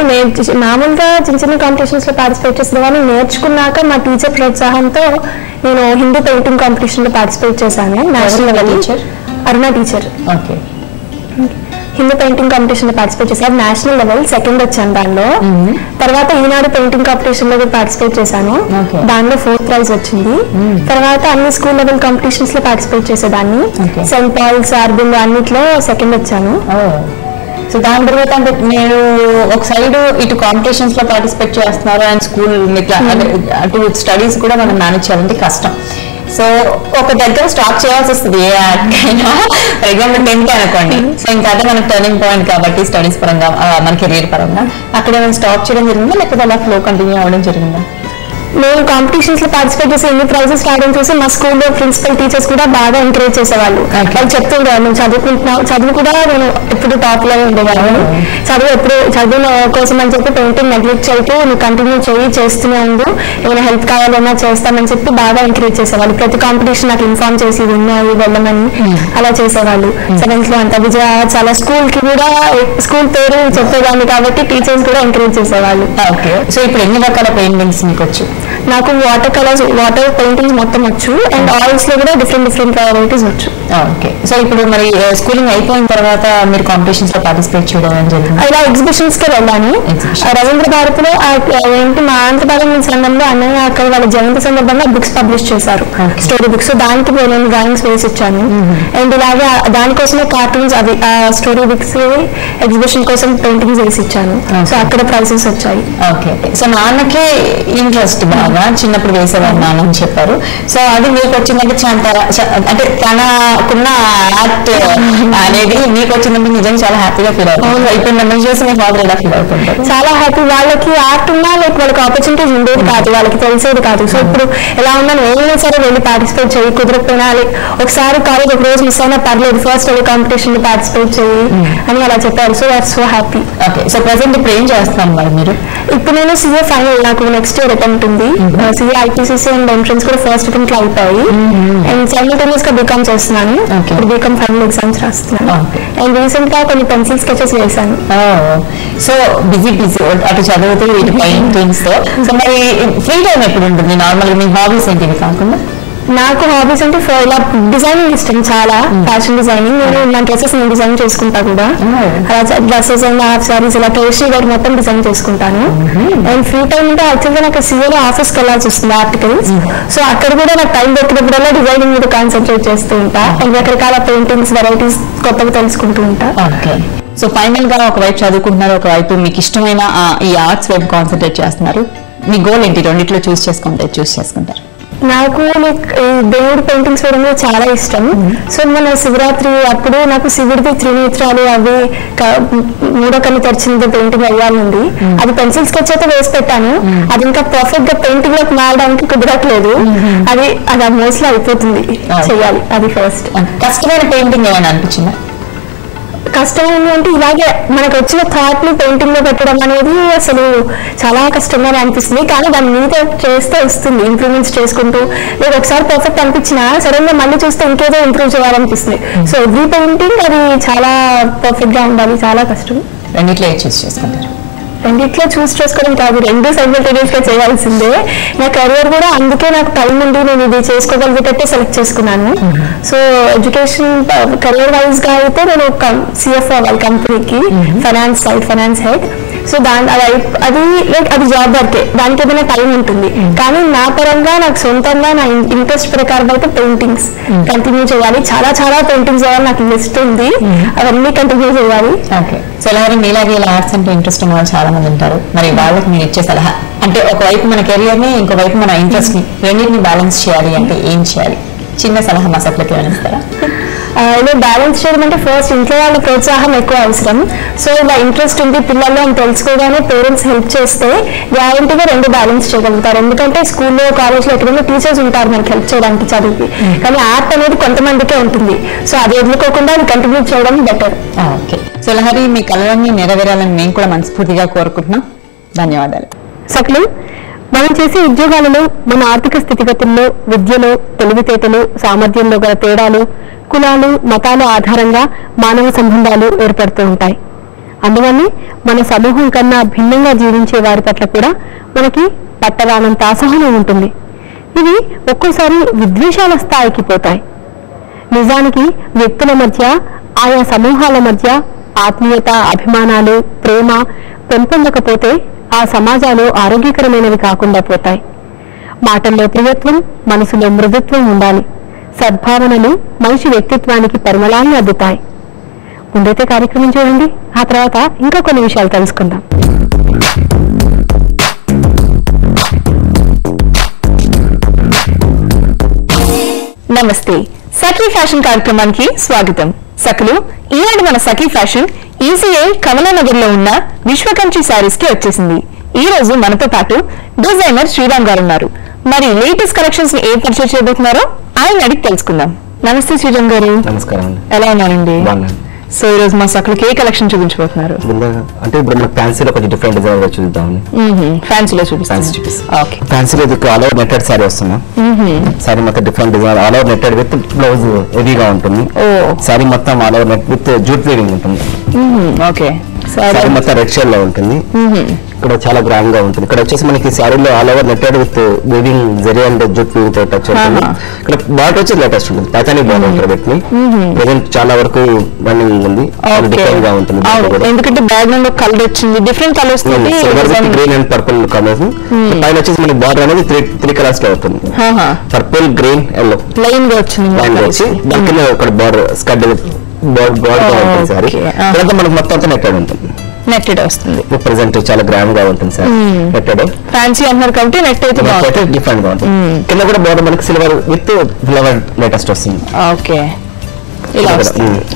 మామూలుగా చిన్న చిన్న కాంపిటీషన్స్ లో పార్టిసిపేట్ చేసిన కానీ నేర్చుకున్నాక మా టీచర్ ప్రోత్సాహంతో నేను హిందీ పెయింటింగ్ కాంపిటీషన్ లో పార్టిసిపేట్ చేశాను. National level teacher Aruna teacher. Okay. Hindi painting competition లో పార్టిసిపేట్ చేశాను. నేషనల్ లెవెల్ సెకండ్ వచ్చాను దానిలో. తర్వాత ఈనాడు పెయింటింగ్ కాంపిటీషన్ లో పార్టిసిపేట్ చేశాను. దానిలో 4th ప్రైజ్ వచ్చింది. తర్వాత అన్ని స్కూల్ లెవెల్ కాంపిటీషన్స్ లో పార్టిసిపేట్ చేసేదాన్ని. సెయింట్ పాల్స్, అరబిందో అన్నిట్లో సెకండ్ వచ్చాను. సో దాని తర్వాత అంటే మీరు ఒక సైడ్ ఇటు కాంపిటీషన్స్ లో పార్టిసిపేట్ చేస్తున్నారు అండ్ స్కూల్ అటు స్టడీస్ కూడా మనం మేనేజ్ చేయాలంటే కష్టం. సో ఒక దగ్గర స్టాప్ చేయాల్సి వస్తుంది ఏ ఆర్ట్ అయినా. ఫర్ ఎగ్జాంపుల్ 10th అనుకోండి. సో ఇంకా అదే మనకి టర్నింగ్ పాయింట్ కాబట్టి స్టడీస్ పరంగా మన కెరీర్ పరంగా అక్కడ ఏమైనా స్టాప్ చేయడం జరిగిందా లేకపోతే అలా ఫ్లో కంటిన్యూ అవ్వడం జరిగిందా? నేను కాంపిటీషన్స్ లో పార్టిసిపేట్ చేసి ఎన్ని ప్రైజెస్ రావడం చూసి మా స్కూల్లో ప్రిన్సిపల్ టీచర్స్ కూడా బాగా ఎంకరేజ్ చేసేవాళ్ళు. వాళ్ళు చెప్తుండేవారు నువ్వు చదువుకుంటున్నావు, చదువు కూడా నేను ఎప్పుడు టాప్ లో ఉండేవాళ్ళు. చదువు కోసం అని చెప్పి పెయింటింగ్ నెగ్లెక్ట్ చేయకు, నువ్వు కంటిన్యూ చేస్తూనే ఉండు, ఏమైనా హెల్ప్ కావాలన్నా చేస్తామని చెప్పి బాగా ఎంకరేజ్ చేసేవాళ్ళు. ప్రతి కాంపిటీషన్ నాకు ఇన్ఫార్మ్ చేసి విన్నాయి వెళ్ళమని అలా చేసేవాళ్ళు. 7th లో అంతా విజయ చాలా స్కూల్ కి కూడా స్కూల్ పేరు చెప్పేదాన్ని కాబట్టి టీచర్స్ కూడా ఎంకరేజ్ చేసేవాళ్ళు. సో ఇప్పుడు ఎన్ని రకాల పెయింటింగ్స్ మీకు వచ్చు? నాకు వాటర్ కలర్స్, వాటర్ పెయింటింగ్స్ మొత్తం వచ్చు అండ్ ఆయిల్స్ లో కూడా డిఫరెంట్ వెరైటీస్ వచ్చు. ఓకే. సో ఇప్పుడు మరి స్కూలింగ్ అయిపోయిన తర్వాత మీరు కాంపిటీషన్స్ లో పార్టిసిపేట్ చేయడం జరిగింది? ఇలా ఎగ్జిబిషన్స్ కి వెళ్ళాను. రవీంద్ర భారతిలో ఏంటి మా ఆంధ్రభారత సంఘంలో అన్నయ్య అక్కడ వాళ్ళ జయంతి సందర్భంగా బుక్స్ పబ్లిష్ చేశారు, స్టోరీ బుక్స్. దానికి నేను డ్రాయింగ్స్ వేసి ఇచ్చాను. అండ్ ఇలాగే దానికోసమే కార్టూన్స్ అవి స్టోరీ బుక్స్ ఎగ్జిబిషన్ కోసం పెయింటింగ్స్ వేసి ఇచ్చాను. సో అక్కడ ప్రైజెస్ వచ్చాయి. ఓకే. సో నాన్నకి ఇంట్రెస్ట్ బాగా చిన్నప్పుడు వేసేవాడు నాన్న అని చెప్పారు. సో అది మీకు వచ్చిందంటే అంటే తనకున్న ఆర్ట్ అనేది మీకు వచ్చిందంటే నిజంగా చాలా హ్యాపీగా ఫీల్ అవుతుంది. ఇప్పుడు నన్ను చూసి మీ ఫాదర్ ఎలా ఫీల్ అవుతుంటారు? చాలా హ్యాపీ. వాళ్ళకి ఆర్ట్ ఉన్నా లైక్ వాళ్ళకి ఆపర్చునిటీస్ ఉండేది కాదు, వాళ్ళకి తెలిసేది కాదు. సో ఇప్పుడు ఎలా ఉన్నా ఏమైనా సరే వెళ్ళి పార్టిసిపేట్ చేయి, కుదరకపోయినా లైక్ ఒకసారి కాలేజ్ ఒక రోజు మిస్ అయినా పర్లేదు, ఫస్ట్ వెళ్ళి కాంపిటీషన్ లో పార్టిసిపేట్ చేయి అని అలా చెప్పారు. So that's so happy. Okay. So present ఇప్పుడు ఏం చేస్తాను మరి మీరు? ఇప్పుడు నేను CA ఫైనల్, నాకు నెక్స్ట్ ఇయర్ అటెంప్ట్ ఉంది. CA IPCC అండ్ ఎంట్రన్స్ కూడా ఫస్ట్ అటెంప్ట్ లో అయిపోయి అండ్ సైమల్టేనియస్ గా బీకామ్ చేస్తున్నాను. ఇప్పుడు బీకామ్ ఫైనల్ ఎగ్జామ్స్ రాస్తున్నాను. అండ్ రీసెంట్ గా కొన్ని పెన్సిల్ స్కెచెస్ వేసాను. సో బిజీ అటు చదువుతూ ఇటు పెయింటింగ్స్. సో మరి ఫ్రీ టైం ఎప్పుడు ఉంటుంది నార్మల్ గా? మీ హాబీస్ ఏంటివి కాకుండా? నాకు హాబీస్ అంటే ఇలా డిజైనింగ్ ఇష్టం, చాలా ఫ్యాషన్ డిజైనింగ్. నేను నా డ్రెస్సెస్ నేను డిజైన్ చేసుకుంటా కూడా. అలా డ్రెస్సెస్ అండ్ హాఫ్ సారీస్ ఇలా ట్రెడిషనల్ గా మొత్తం డిజైన్ చేసుకుంటాను. అండ్ ఫ్రీ టైం అంటే యాక్చువల్గా నాకు CAలో ఆఫీస్కి వెళ్ళాల్సి వస్తుంది ఆర్టికల్స్. సో అక్కడ కూడా నాకు టైం దొరికినప్పుడల్లా డిజైనింగ్ మీద కాన్సన్ట్రేట్ చేస్తూ ఉంటా. అండ్ రకరకాల పెయింటింగ్స్ వెరైటీస్ కొత్తగా తెలుసుకుంటూ ఉంటా. సో ఫైనల్ గా ఒకవైపు చదువుకుంటున్నారు, ఒకవైపు మీకు ఇష్టమైన ఈ ఆర్ట్స్ వైపు కాన్సన్ట్రేట్ చేస్తున్నారు. మీ గోల్ ఏంటి? రెండిట్లో చూస్ చేసుకుంటారు? నాకు దేవుడి పెయింటింగ్స్ వేయడం చాలా ఇష్టం. సో మన శివరాత్రి అప్పుడు నాకు శివుడిది త్రినేత్రాలు అవి మూడో కన్ను తెరిచింది పెయింటింగ్ వేయాలండి. అది పెన్సిల్ స్కెచ్ అయితే వేసి పెట్టాను. అది ఇంకా పర్ఫెక్ట్ గా పెయింటింగ్ లోకి మారడానికి కుదరట్లేదు. అది మోస్ట్లీ అయిపోతుంది, చెయ్యాలి. అది ఫస్ట్. కష్టమైన పెయింటింగ్ ఏమైనా అనిపించిందా? కష్టమైంది అంటే ఇలాగే మనకు వచ్చిన థాట్ ని పెయింటింగ్ లో పెట్టడం అనేది అసలు చాలా కష్టంగానే అనిపిస్తుంది. కానీ దాని మీద చేస్తే వస్తుంది, ఇంప్రూవ్మెంట్స్ చేసుకుంటూ. లేదు ఒకసారి పర్ఫెక్ట్ అనిపించినా సడన్ గా మళ్ళీ చూస్తే ఇంకేదో ఇంప్రూవ్ చేయాలనిపిస్తుంది. సో ఎవ్రీ పెయింటింగ్ అది చాలా పర్ఫెక్ట్ గా ఉండాలి, చాలా కష్టం. రెండిట్లో చూస్ చేసుకుంటారు? రెండిట్లో చూస్ చేసుకోవడం కాదు, రెండు సైమల్టేనియస్ గా చేయాల్సిందే. నా కెరియర్ కూడా అందుకే నాకు టైం ఉండి నేను ఇది చేసుకోగలిగేటట్టే సెలెక్ట్ చేసుకున్నాను. సో ఎడ్యుకేషన్ కెరియర్ వైజ్ గా అయితే నేను CFO అవ్వాలి కంపెనీకి, ఫైనాన్స్ హెడ్. సో అది జాబ్ వర్కే, దానికి ఏదైనా టైం ఉంటుంది. కానీ నా పరంగా నాకు సొంతంగా నా ఇంట్రెస్ట్ ప్రకారం అయితే పెయింటింగ్స్ కంటిన్యూ చేయాలి. చాలా చాలా పెయింటింగ్స్ చేయాలి, నాకు లిస్ట్ ఉంది, అవన్నీ కంటిన్యూ చేయాలి. సో ఎవరు మీలాగే ఇలా ఆర్ట్స్ అంటే ఇంట్రెస్ట్ ఉన్న వాళ్ళు చాలా మంది ఉంటారు. మరి వాళ్ళకి మీరు ఇచ్చే సలహా అంటే ఒకవైపు మన కెరియర్ ని, ఇంకోవైపు మన ఇంట్రెస్ట్ ని, రెండింటిని బ్యాలెన్స్ చేయాలి అంటే ఏం చేయాలి? చిన్న సలహా మా సభ్యులకి ఏమైనా ఇస్తారా? ఇలా బ్యాలెన్స్ చేయడం అంటే ఫస్ట్ ఇంట్లో వాళ్ళ ప్రోత్సాహం ఎక్కువ అవసరం. సో ఇలా ఇంట్రెస్ట్ ఉంది పిల్లల్లో అని తెలుసుకోగానే పేరెంట్స్ హెల్ప్ చేస్తే గ్యారంటీగా 2 బ్యాలెన్స్ చేయగలుగుతారు. ఎందుకంటే స్కూల్లో కాలేజ్లో ఎక్కడైనా టీచర్స్ ఉంటారు మనకి హెల్ప్ చేయడానికి చదువుకి, కానీ ఆర్ట్ అనేది కొంతమందికే ఉంటుంది. సో అది వదులుకోకుండా అది కంటిన్యూ చేయడం బెటర్. ఓకే, సో లహరి మీ కళలన్నీ నెరవేరాలని మేము కూడా మనస్ఫూర్తిగా కోరుకుంటున్నాం. ధన్యవాదాలు. సకలు, మనం చేసే ఉద్యోగాలలో మన ఆర్థిక స్థితిగతుల్లో, విద్యలో, తెలివితేటలు, సామర్థ్యంలో గల తేడాలు, కులాలు, మతాల ఆధారంగా మానవ సంబంధాలు ఏర్పడుతూ ఉంటాయి. అందువల్ల మన సమూహం కన్నా భిన్నంగా జీవించే వారి పట్ల కూడా మనకి పట్టరానంత అసహనం ఉంటుంది. ఇవి ఒక్కోసారి విద్వేషాల స్థాయికి పోతాయి. నిజానికి వ్యక్తుల మధ్య, ఆయా సమూహాల మధ్య ఆత్మీయత, అభిమానాలు, ప్రేమ పెంపొందకపోతే ఆ సమాజాలు ఆరోగ్యకరమైనవి కాకుండా పోతాయి. మాటల్లో ప్రియత్వం, మనసులో మృదుత్వం ఉండాలి. సద్భావనలు మనిషి వ్యక్తిత్వానికి పరిమళాన్ని అద్దుతాయి. ముందైతే కార్యక్రమం చూడండి, ఆ తర్వాత ఇంకా కొన్ని విషయాలు తెలుసుకుందాం. నమస్తే, సఖీ ఫ్యాషన్ కార్యక్రమానికి స్వాగతం. సఖలు, ఈనాడు మన సఖీ ఫ్యాషన్ ఈసీఐ కమలానగర్ లో ఉన్న విశ్వకంచి శారీస్ కి వచ్చేసింది. ఈ రోజు మనతో పాటు డిజైనర్ శ్రీరామ్ గారు ఉన్నారు. మరి లేటెస్ట్ కలెక్షన్స్ ని ఏం పరిచయం చేయబోతున్నారో ఆయన అడిగి తెలుసుకుందాం. నమస్తే శ్రీరామ్ గారు. నమస్కారం. ఎలా ఉన్నారండి? సో ఈ రోజు మా సఖలకి ఏ కలెక్షన్ చూపించబోతున్నారు? అంటే ఇప్పుడు మనకి ఫ్యాన్సీలో కొంచెం డిఫరెంట్ డిజైన్ గా చూద్దామని. ఫ్యాన్సీలో చూపిస్తాం. ఓకే, ఫ్యాన్సీలో ఆల్ ఓవర్ నెట్టెడ్ సారీ వస్తున్నా. సారీ మొత్తం different design, all over netted with blouse హెవీగా ఉంటుంది. సారీ మొత్తం all over net with jute weaving ఉంటుంది. ఓకే, సారీ మొత్తం రెడ్ షేడ్ లో ఉంటుంది. ఇక్కడ చాలా గ్రాండ్ గా ఉంటుంది. ఇక్కడ వచ్చేసి మనకి సారీలో all over netted with weaving zari and jute weaving తో టచ్ ఉంటుంది. ఇక్కడ బార్డర్ వచ్చి లేటెస్ట్ ఉంటుంది, పైతాని బార్డర్ ఉంటుంది. వీటిని ప్రెజెంట్ చాలా వరకు రన్నింగ్ ఉంది, డిఫరెంట్ గా ఉంటుంది. ఎందుకంటే బ్యాక్గ్రౌండ్ లో కలర్ వచ్చింది, different colours green and purple colours. పైన వచ్చేసి మనకి బార్డర్ అనేది 3 కలర్స్ లో అవుతుంది. పర్పుల్, గ్రీన్, ఎల్లో లైన్ గా వచ్చింది. లైన్ వచ్చి దానికి ఒక బార్డర్ స్కడ్ బార్డర్ ఉంటుంది. సారీ తర్వాత మనకి మొత్తం అంతా నెట్టెడ్ ఉంటుంది, నెట్టెడ్ వస్తుంది. ప్రెసెంట్ చాలా గ్రాండ్ గా ఉంటుంది సార్. నెట్టెడ్ ఫ్యాన్సీ అంటున్నారు కాబట్టి నెట్ అయితే డిఫరెంట్ గా ఉంటుంది. కింద కూడా బార్డర్ మనకి సిల్వర్ విత్ ఫ్లవర్ లేటెస్ట్ వస్తుంది. ఓకే,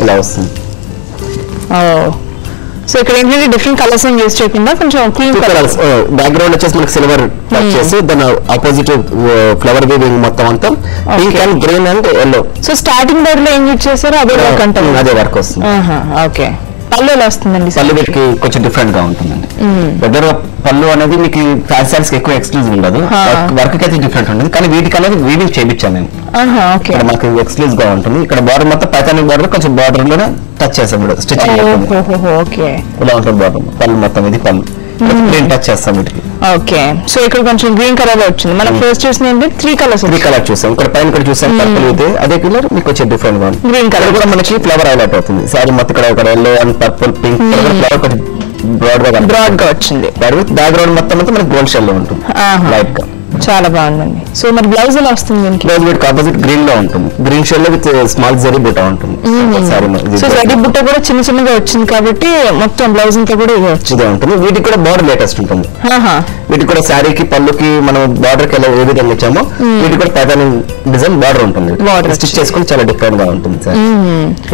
ఇలా వస్తుంది. సో ఇక్కడ ఏంటంటే డిఫరెంట్ కలర్స్ యూజ్ చేయకుండా కొంచెం క్రీమ్ కలర్స్. బ్యాక్గ్రౌండ్ వచ్చేసి మనకి సిల్వర్ టచ్ చేసి దాని ఆపోజిట్ ఫ్లవర్ వీవింగ్ మొత్తం అంతా pink and green and yellow. So starting board లో ఏం యూజ్ చేశారో అదే వర్క్ అంటారు. అదే వర్క్ వస్తుంది. ఓకే, పళ్ళు ఎలా వస్తుందండి? పళ్ళు వీటికి కొంచెం డిఫరెంట్ గా ఉంటుందండి. బెటర్ పళ్ళు అనేది మీకు ఫ్యాన్సీ కి ఎక్కువ ఎక్స్క్లూజివ్ ఉండదు, వర్క్ అయితే డిఫరెంట్ ఉంటుంది. కానీ వీటికి అనేది వీవింగ్ చేయించాను నేను. ఇక్కడ మనకి ఎక్స్క్లూజివ్ గా ఉంటుంది. ఇక్కడ బార్డర్ మొత్తం పైతాని బార్డర్ కొంచెం బార్డర్ లోనే టచ్ చేస్తాం, స్టిచ్చింగ్ ఇలా ఉంటుంది బార్డర్. పళ్ళు మొత్తం ఇది పళ్ళు గ్రీన్ టచ్ చేస్తాం వీటికి. ఓకే, సో ఇక్కడ కొంచెం గ్రీన్ కలర్ వచ్చింది. మనం ఫస్ట్ చూసిన 3 కలర్ చూసాం. ఇక్కడ పైన ఇక్కడ చూసాం పర్పుల్ అయితే అదే కలర్ మీకు వచ్చే డిఫరెంట్ గా ఉంది. గ్రీన్ కలర్ కూడా మనకి ఫ్లవర్ హైలైట్ అవుతుంది. సారీ మొత్తం ఇక్కడ yellow and purple, pink flower కొంచెం బ్రాడ్ గా వచ్చింది. బ్యాక్గ్రౌండ్ మొత్తం అంతా మనకి గోల్డ్ షేడ్ లో ఉంటుంది, లైట్ గా. చాలా బాగుందండి. సో మరి బ్లౌజ్ ఎలా వస్తుంది? బ్లౌజ్ వీటికి ఆపోజిట్ గ్రీన్ లో ఉంటుంది. గ్రీన్ షేడ్ లో విత్ స్మాల్ జరీ బుట్ట ఉంటుంది. సో జరీ బుట్ట కూడా చిన్న చిన్నగా వచ్చింది కాబట్టి మొత్తం బ్లౌజ్ అంతా కూడా ఇదే ఉంటుంది. వీటికి కూడా బార్డర్ లేటెస్ట్ ఉంటుంది. వీటికి కూడా శారీకి పళ్ళుకి మనం బార్డర్ కి ఏ విధంగా ఇచ్చామో వీటికి కూడా ప్యాటర్న్ డిజైన్ బార్డర్ ఉంటుంది. స్టిచ్ చేసుకుని చాలా డిఫరెంట్ గా ఉంటుంది సార్.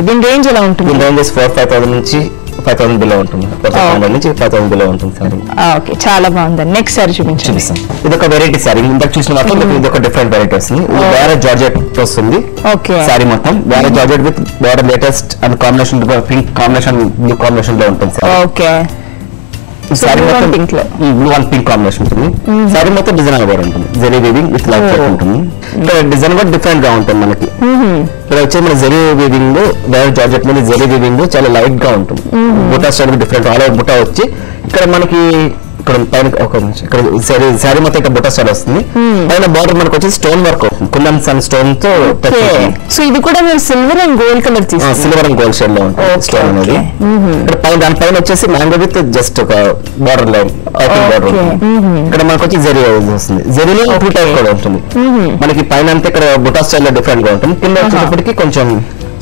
దీని రేంజ్ ఎలా ఉంటుంది? దీని రేంజ్ 4,000 నుంచి 5,000 బిలో ఉంటుంది. 4,000 నుంచి 5,000 బిలో ఉంటుంది సారీ. ఓకే, చాలా బాగుంది. నెక్స్ట్ సారీ చూపిస్తాం. ఇది ఒక వెరైటీ సారీ. ఇందాక చూసిన మాత్రం ఇది ఒక డిఫరెంట్ వెరైటీ వస్తుంది. వేరే జార్జెట్ వస్తుంది సారీ మొత్తం. వేరే georgette with border latest and combination pink combination, blue combination లో ఉంటుంది సార్. ఓకే, సారీ మొత్తం బ్లూ అండ్ పింక్ కాంబినేషన్ ఉంటుంది. సారీ మొత్తం డిజైన్ వేరే ఉంటుంది, zari weaving with light weight ఉంటుంది. డిజైన్ కూడా డిఫరెంట్ గా ఉంటుంది మనకి. ఇక్కడ వచ్చే మన జరీ వీవింగ్ వేరే జార్జెట్ మీద జరీ వీవింగ్ చాలా లైట్ గా ఉంటుంది. Buta style different, all over buta వచ్చి ఇక్కడ మనకి ఇక్కడ పైన ఒక ఇక్కడ సారీ మొత్తం ఇక్కడ బుటా స్టైల్ వస్తుంది. పైన బార్డర్ మనకు వచ్చి స్టోన్ వర్క్ అవుతుంది, కుందన్ సన్ స్టోన్ తో. సో ఇది కూడా మీరు సిల్వర్ అండ్ గోల్డ్ కలర్ తీసుకున్నారు. సిల్వర్ అండ్ గోల్డ్ షేడ్ లో ఉంటుంది స్టోన్ అనేది. ఇక్కడ దానిపైన వచ్చేసి మ్యాంగో విత్ జస్ట్ ఒక బార్డర్ లైన్ పైపింగ్ బార్డర్ ఉంటుంది. ఇక్కడ మనకు వచ్చి జరీ వస్తుంది. జరీలో 2 టైప్ కూడా ఉంటుంది. మనకి పైన అంతా ఇక్కడ బుటా స్టైల్ లో డిఫరెంట్ గా ఉంటుంది. కింద వచ్చేటప్పటికి కొంచెం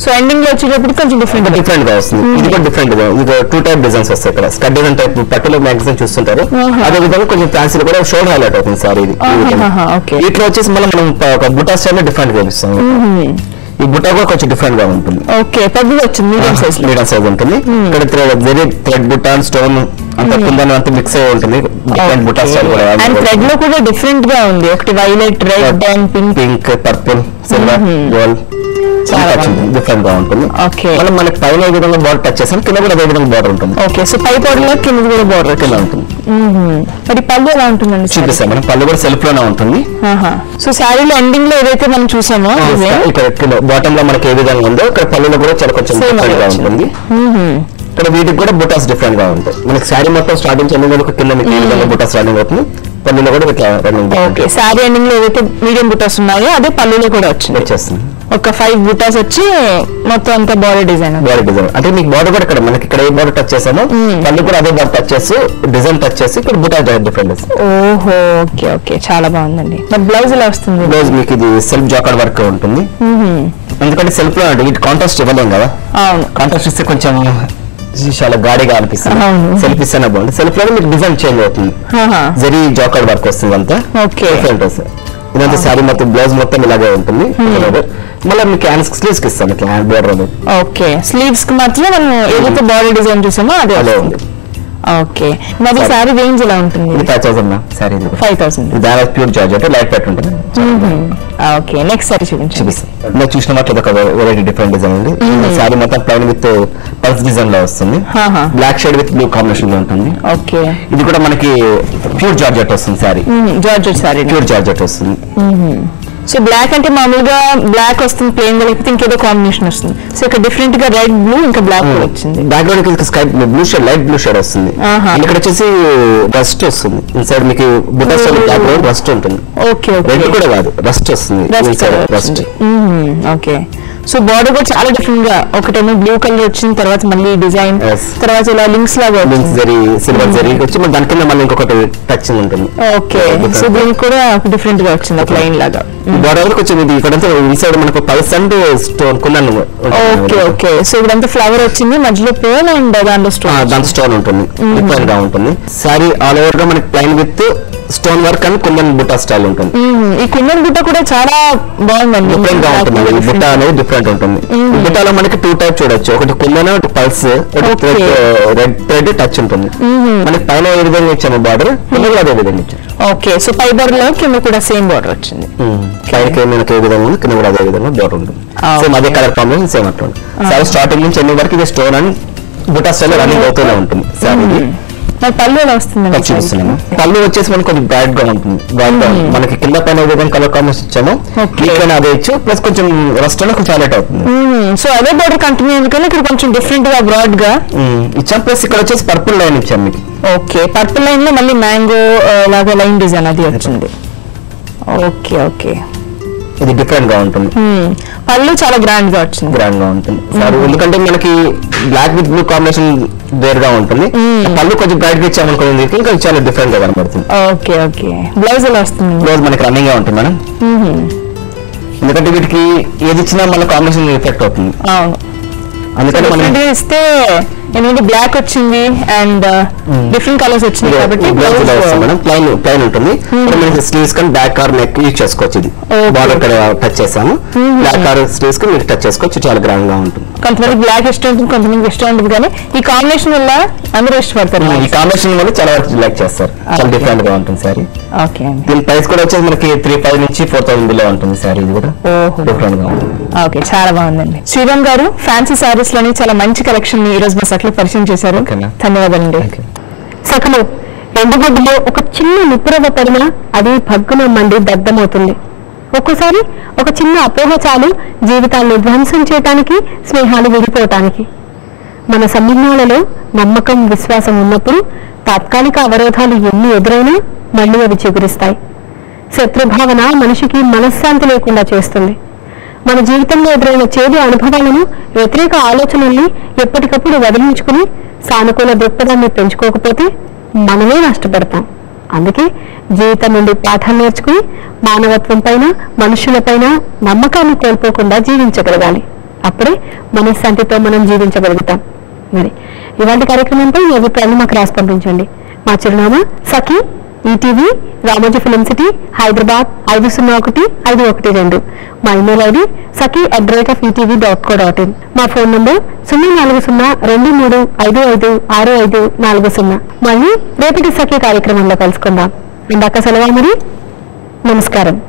సో ఎండింగ్ లో వచ్చేటప్పుడు కొంచెం డిఫరెంట్ గా వస్తుంది. ఇది కూడా డిఫరెంట్ గా, ఇది 2 టైప్ డిజైన్స్ వస్తాయి. ఇక్కడ స్కడ్ డిజైన్ టైప్ పట్టులో మ్యాగజైన్ చూస్తుంటారు, అదే విధంగా కొంచెం ఫ్యాన్సీలో కూడా షోల్డర్ హైలైట్ అవుతుంది సార్. ఇది వీటిలో వచ్చేసి మళ్ళీ మనం బుటా స్టైల్ లో డిఫరెంట్ గా ఇస్తాం. ఈ బుట్ట కూడా కొంచెం డిఫరెంట్ గా ఉంటుంది. ఓకే, పెద్దది వచ్చింది, మీడియం సైజ్. మీడియం సైజ్ ఉంటుంది. ఇక్కడ థ్రెడ్ బుట్ట స్టోన్ అంత కుందన్ అంత మిక్స్ అయి ఉంటుంది. డిఫరెంట్ బుట్ట స్టైల్ కూడా. అండ్ థ్రెడ్ లో కూడా డిఫరెంట్ గా ఉంది, ఒకటి violet, red and pink, purple, silver, gold different గా ఉంటుంది. ఓకే, మనం మనకి పైన ఏ విధంగా బార్డర్ టచ్ చేసాం, కింద కూడా అదే విధంగా బార్డర్ ఉంటుంది. ఓకే, సో పై బార్డర్ లో కింద కూడా బార్డర్ కింద ఉంటుంది. మరి పళ్ళు ఎలా ఉంటుందండి? చూపిస్తాం మనం. పళ్ళు కూడా సెల్ఫ్ లోనే ఉంటుంది. సో శారీలో ఎండింగ్ లో ఏదైతే మనం చూసామో ఇక్కడ బాటమ్ లో మనకి ఏ విధంగా ఉందో ఇక్కడ పళ్ళులో కూడా చాలా కొంచెం డిఫరెంట్ గా ఉంటుంది. ఇక్కడ వీటికి కూడా బుటాస్ డిఫరెంట్ గా ఉంటాయి. మనకి శారీ మొత్తం స్టార్టింగ్ ఎండింగ్ కింద మీకు ఏ విధంగా బుటాస్ స్టార్టింగ్ అవుతుంది, పళ్ళులో కూడా ఇట్లా రన్నింగ్. ఓకే, శారీ ఎండింగ్ లో ఏదైతే మీడియం బుటాస్ ఉన్నాయో అదే పళ్ళులో కూడా వచ్చేస్తుంది. ఒక 5 బుటాస్ వచ్చి మొత్తం అంతా బాడీ డిజైన్. అంటే మీకు బార్డర్ కూడా ఇక్కడ మనకి ఇక్కడ ఏ బార్డర్ టచ్ చేసామో పళ్ళు కూడా అదే బార్డర్ టచ్ చేసి డిజైన్ టచ్ చేసి ఇక్కడ బుటా డిఫరెంట్. ఓహో, ఓకే ఓకే, చాలా బాగుందండి. మరి బ్లౌజ్ ఎలా వస్తుంది? బ్లౌజ్ మీకు ఇది సెల్ఫ్ జాకెట్ వర్క్ ఉంటుంది. ఎందుకంటే సెల్ఫ్ లో అంటే కాంట్రాస్ట్ ఇవ్వలేం కదా. అవును, కాంట్రాస్ట్ ఇస్తే కొంచెం చాలా గాడిగా అనిపిస్తుంది. సెల్ఫ్ ఇస్తేనే బాగుంది. సెల్ఫ్ లో మీకు డిజైన్ చేంజ్ అవుతుంది. జరీ జాకెట్ వర్క్ వస్తుంది అంతా. ఓకే, డిఫరెంట్ వస్తుంది. ఇదంతా శారీ మొత్తం బ్లౌజ్ మొత్తం ఇలాగే ఉంటుంది. మళ్ళీ మీకు హ్యాండ్స్ స్లీవ్స్ కి ఇస్తాం ఇట్లా హ్యాండ్ బోర్డర్. ఓకే, స్లీవ్స్ కి మాత్రం మనం ఏదైతే బాడీ డిజైన్ చూసామో అదే ఉంది. ఓకే, మరి శారీ రేంజ్ ఎలా ఉంటుంది? 5,000 శారీ. 5,000. దాని ప్యూర్ జార్జెట్ లైట్ వెయిట్ ఉంటుంది. ఓకే, నెక్స్ట్ శారీ చూపిస్తాను. నేను చూసిన మాత్రం ఒక వెరైటీ డిఫరెంట్ డిజైన్ ఉంది. శారీ మొత్తం ప్లైన్ విత్ పల్స్ డిజైన్ లో వస్తుంది. Black shade with blue combination లో ఉంటుంది. ఓకే, ఇది కూడా మనకి ప్యూర్ జార్జెట్ వస్తుంది sari. Georgette sari, pure georgette వస్తుంది. సో బ్లాక్ అంటే మామూలుగా బ్లాక్ వస్తుంది ప్లెయిన్ గా, లేకపోతే ఇంకేదో కాంబినేషన్ వస్తుంది. సో ఇక్కడ డిఫరెంట్ గా రెడ్, బ్లూ ఇంకా బ్లాక్ వచ్చింది. Background sky blue shade, light blue shade వస్తుంది. ఇక్కడ వచ్చేసి రస్ట్ వస్తుంది. ఇన్సైడ్ మీకు బుటా స్టైల్ బ్యాక్గ్రౌండ్ రస్ట్ ఉంటుంది. ఓకే, రెడ్ కూడా కాదు, రస్ట్ వస్తుంది. రస్ట్. ఓకే, సో బార్డర్ కూడా చాలా డిఫరెంట్ గా, ఒకటేమో బ్లూ కలర్ వచ్చింది, తర్వాత మళ్ళీ డిజైన్, తర్వాత ఇలా లింక్స్ లాగా సిల్వర్ జరీ వచ్చి దాని కింద మళ్ళీ ఇంకొకటి టచింగ్ ఉంటుంది. ఓకే, సో దీనికి కూడా డిఫరెంట్ గా వచ్చింది, ఒక లైన్ లాగా. బార్డర్ కొంచెం ఇది ఇక్కడంతా ఇన్సైడ్ మనకు పల్సండ్ స్టోన్ కున్నాను. ఓకే ఓకే, సో ఇక్కడంతా ఫ్లవర్ వచ్చింది, మధ్యలో పేల్ అండ్ దాంట్లో స్టోన్ ఉంటుంది. డిఫరెంట్ గా ఉంటుంది. సారీ ఆల్ ఓవర్ గా మనకి plain with stone work and kundan buta style ఉంటుంది. ఈ కుందన్ బుట్ట కూడా చాలా బాగుందండి, డిఫరెంట్ గా ఉంటుంది. ఈ బుట్ట అనేది డిఫరెంట్ ఉంటుంది. బుట్టలో మనకి 2 టైప్ చూడొచ్చు, ఒకటి కుందన్, ఒకటి పల్స్, రెడ్ థ్రెడ్ టచ్ ఉంటుంది. మనకి పైన ఏ విధంగా ఇచ్చాము బార్డర్, కింద కూడా అదే విధంగా ఇచ్చాము. ఓకే, సో పై బార్డర్ లో కింద కూడా సేమ్ బార్డర్ వచ్చింది. పైకి మనకి ఏ విధంగా ఉంది, కింద కూడా అదే విధంగా బార్డర్ ఉంటుంది. సేమ్ అదే కలర్ కాంబినేషన్ సేమ్ అట్లా ఉంటుంది. సారీ స్టార్టింగ్ నుంచి ఎన్ని వరకు ఇది స్టోన్ అండ్ బుట్ట స్టైల్ రన్నింగ్ అవుతూనే ఉంటుంది. సారీ పళ్ళు ఎలా వస్తుంది? పళ్ళు వచ్చేసి మనకి కొంచెం బ్రైట్ గా ఉంటుంది. మనకి కింద పైన విధంగా కలర్ కాంబినేషన్ ఇచ్చాము, అదే ఇచ్చు, ప్లస్ కొంచెం రస్ట్ కొంచెం హైలైట్ అవుతుంది. సో అదే బార్డర్ కంటిన్యూ అందుకని ఇక్కడ కొంచెం డిఫరెంట్ గా బ్రాడ్ గా ఇచ్చాం. ప్లస్ ఇక్కడ వచ్చేసి పర్పుల్ లైన్ ఇచ్చాం మీకు. ఓకే, పర్పుల్ లైన్ లో మళ్ళీ మ్యాంగో లాగా లైన్ డిజైన్ అది వచ్చింది. ఓకే ఓకే, ఇది డిఫరెంట్ గా ఉంటుంది. పళ్ళు చాలా గ్రాండ్ గా వచ్చింది. గ్రాండ్ గా ఉంటుంది సారీ, ఎందుకంటే మనకి black with blue combination wear గా ఉంటుంది. పళ్ళు కొంచెం బ్రైట్ గా ఇచ్చామనుకోండి, ఇంకా చాలా డిఫరెంట్ గా కనబడుతుంది. ఓకే ఓకే, బ్లౌజ్ ఎలా వస్తుంది? బ్లౌజ్ మనకి రన్నింగ్ గా ఉంటుంది మేడం. ఎందుకంటే వీటికి ఏది ఇచ్చినా మన కాంబినేషన్ రిఫ్లెక్ట్ అవుతుంది. అవును, అందుకని మనం ఇస్తే ఎందుకంటే బ్లాక్ వచ్చింది అండ్ డిఫరెంట్ కలర్స్ వచ్చింది కాబట్టి ప్లైన్ ఉంటుంది. మనకి స్లీవ్స్ కానీ బ్యాక్ ఆర్ నెక్ యూజ్ చేసుకోవచ్చు. ఇది బార్డర్ ఇక్కడ టచ్ చేసాము, బ్లాక్ ఆర్ స్లీవ్స్ కి మీరు టచ్ చేసుకోవచ్చు, చాలా గ్రాండ్ గా ఉంటుంది. కొంతమంది బ్లాక్ ఇష్టం ఉంటుంది, కొంతమంది ఇష్టం ఉంటుంది, కానీ ఈ కాంబినేషన్ వల్ల అందరూ ఇష్టపడతారు. ఈ కాంబినేషన్ వల్ల చాలా వరకు లైక్ చేస్తారు, చాలా డిఫరెంట్ గా ఉంటుంది సారీ. ఓకే, దీని ప్రైస్ కూడా వచ్చేసి మనకి 3,500 నుంచి 4,000 బిలో ఉంటుంది సారీ. ఇది కూడా డిఫరెంట్ గా ఉంటుంది. ఓకే, చాలా బాగుందండి. శ్రీరామ్ గారు, ఫ్యాన్సీ సారీస్ లోని చాలా మంచి కలెక్షన్ ఈ రోజు మా సట్లో పరిచయం చేశారు. ధన్యవాదాలండి. సకలు ఎండుగడ్డలో ఒక చిన్న నిపురవ తరిమ అది భగ్గున మండి దగ్ధమవుతుంది. ఒక్కోసారి ఒక చిన్న అపోహ చాలు జీవితాన్ని ధ్వంసం చేయటానికి, స్నేహాలు విడిపోవటానికి. మన సంబంధాలలో నమ్మకం, విశ్వాసం ఉన్నప్పుడు తాత్కాలిక అవరోధాలు ఎన్ని ఎదురైనా మళ్లీ అవి చిగురిస్తాయి. శత్రుభావన మనిషికి మనశ్శాంతి లేకుండా చేస్తుంది. మన జీవితంలో ఎదురైన చేదు అనుభవాలను, వ్యతిరేక ఆలోచనల్ని ఎప్పటికప్పుడు వదిలించుకుని సానుకూల దృక్పథాన్ని పెంచుకోకపోతే మనమే నష్టపడతాం. అందుకే జీవితం నుండి పాఠం నేర్చుకుని మానవత్వం పైన, మనుషులపైన నమ్మకాన్ని కోల్పోకుండా జీవించగలగాలి. అప్పుడే మనశ్శాంతితో మనం జీవించగలుగుతాం. మరి ఇవాళ కార్యక్రమంపై మీ అభిప్రాయాన్ని మాకు రాసి పంపించండి. మా చిరునామా సఖీ ఈటీవీ, రామోజీ ఫిలిం సిటీ, హైదరాబాద్ 501512. మా ఇమెయిల్ ఐడి saki@etv.co.in. మా ఫోన్ నంబర్ 04023556540. మళ్ళీ రేపటి సఖీ కార్యక్రమంలో కలుసుకుందాం. ఇందాక సెలవు మరి. నమస్కారం.